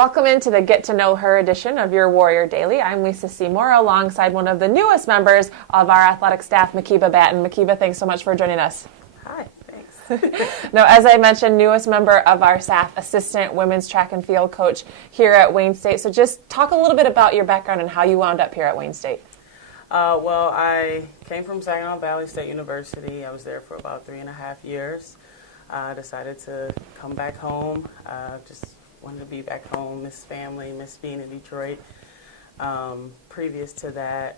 Welcome into the Get to Know Her edition of your Warrior Daily. I'm Lisa Seymour alongside one of the newest members of our athletic staff, Makiba Batten. Makiba, thanks so much for joining us. Hi, thanks. Now, as I mentioned, newest member of our staff, assistant women's track and field coach here at Wayne State. So just talk a little bit about your background and how you wound up here at Wayne State. Well, I came from Saginaw Valley State University. I was there for about 3.5 years. I decided to come back home. Just wanted to be back home, miss family, miss being in Detroit. Previous to that,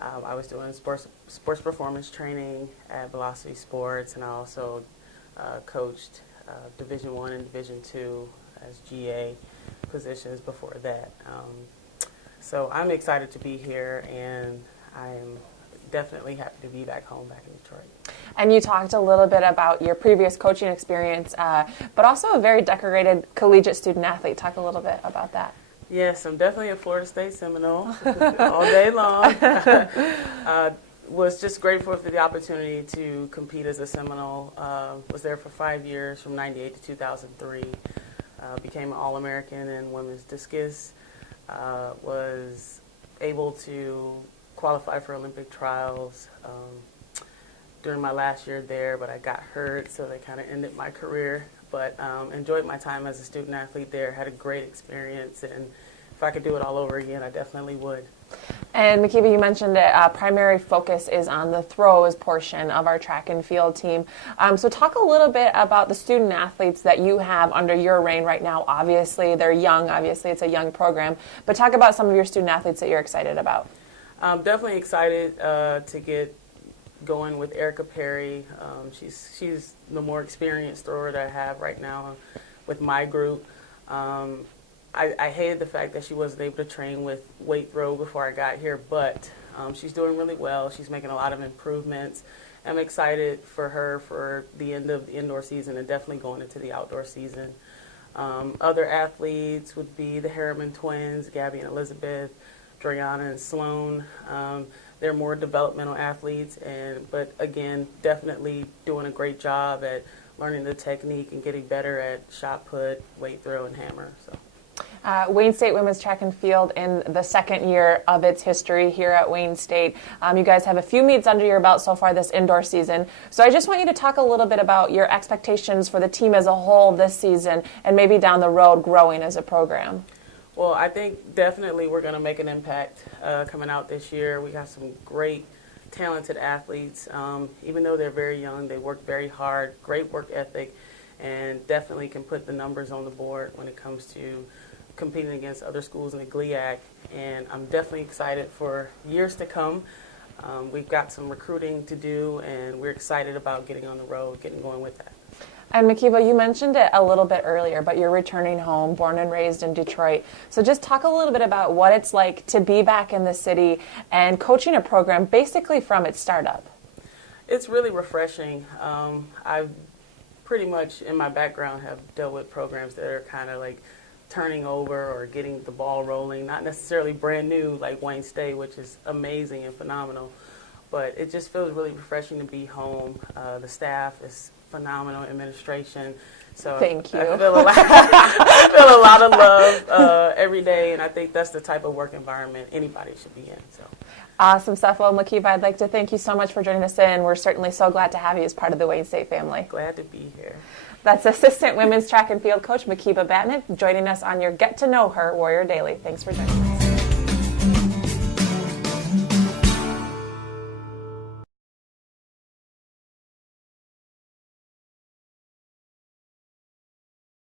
I was doing sports performance training at Velocity Sports, and I also coached Division I and Division II as GA positions before that. So I'm excited to be here, and I am definitely happy to be back home, back in Detroit. And you talked a little bit about your previous coaching experience, but also a very decorated collegiate student athlete. Talk a little bit about that. Yes, I'm definitely a Florida State Seminole all day long. Was just grateful for the opportunity to compete as a Seminole. Was there for 5 years, from '98 to 2003. Became an All-American in women's discus. Was able to qualify for Olympic trials during my last year there, but I got hurt, so they kind of ended my career. But enjoyed my time as a student athlete there, had a great experience, and if I could do it all over again, I definitely would. And Makiba, you mentioned that primary focus is on the throws portion of our track and field team. So talk a little bit about the student athletes that you have under your reign right now. Obviously, they're young. Obviously, it's a young program. But talk about some of your student athletes that you're excited about. I'm definitely excited to get going with Erica Perry. She's the more experienced thrower that I have right now with my group. I hated the fact that she wasn't able to train with weight throw before I got here, but she's doing really well. She's making a lot of improvements. I'm excited for her for the end of the indoor season and definitely going into the outdoor season. Other athletes would be the Harriman twins, Gabby and Elizabeth, Driana and Sloan. They're more developmental athletes, but again, definitely doing a great job at learning the technique and getting better at shot put, weight throw, and hammer. So. Wayne State Women's Track and Field in the second year of its history here at Wayne State. You guys have a few meets under your belt so far this indoor season. So I just want you to talk a little bit about your expectations for the team as a whole this season and maybe down the road growing as a program. Well, I think definitely we're going to make an impact coming out this year. We got some great, talented athletes. Even though they're very young, they work very hard, great work ethic, and definitely can put the numbers on the board when it comes to competing against other schools in the GLIAC. And I'm definitely excited for years to come. We've got some recruiting to do, and we're excited about getting on the road, getting going with that. And Makiba, you mentioned it a little bit earlier, but you're returning home, born and raised in Detroit. So just talk a little bit about what it's like to be back in the city and coaching a program basically from its startup. It's really refreshing. I've pretty much, in my background, have dealt with programs that are kind of like turning over or getting the ball rolling, not necessarily brand new like Wayne State, which is amazing and phenomenal, but it just feels really refreshing to be home. The staff is phenomenal, administration. So thank you. I feel a lot of love every day, and I think that's the type of work environment anybody should be in. So. Awesome stuff. Well, Makiba, I'd like to thank you so much for joining us in. We're certainly so glad to have you as part of the Wayne State family. Glad to be here. That's assistant women's track and field coach Makiba Batten joining us on your Get to Know Her Warrior Daily. Thanks for joining us.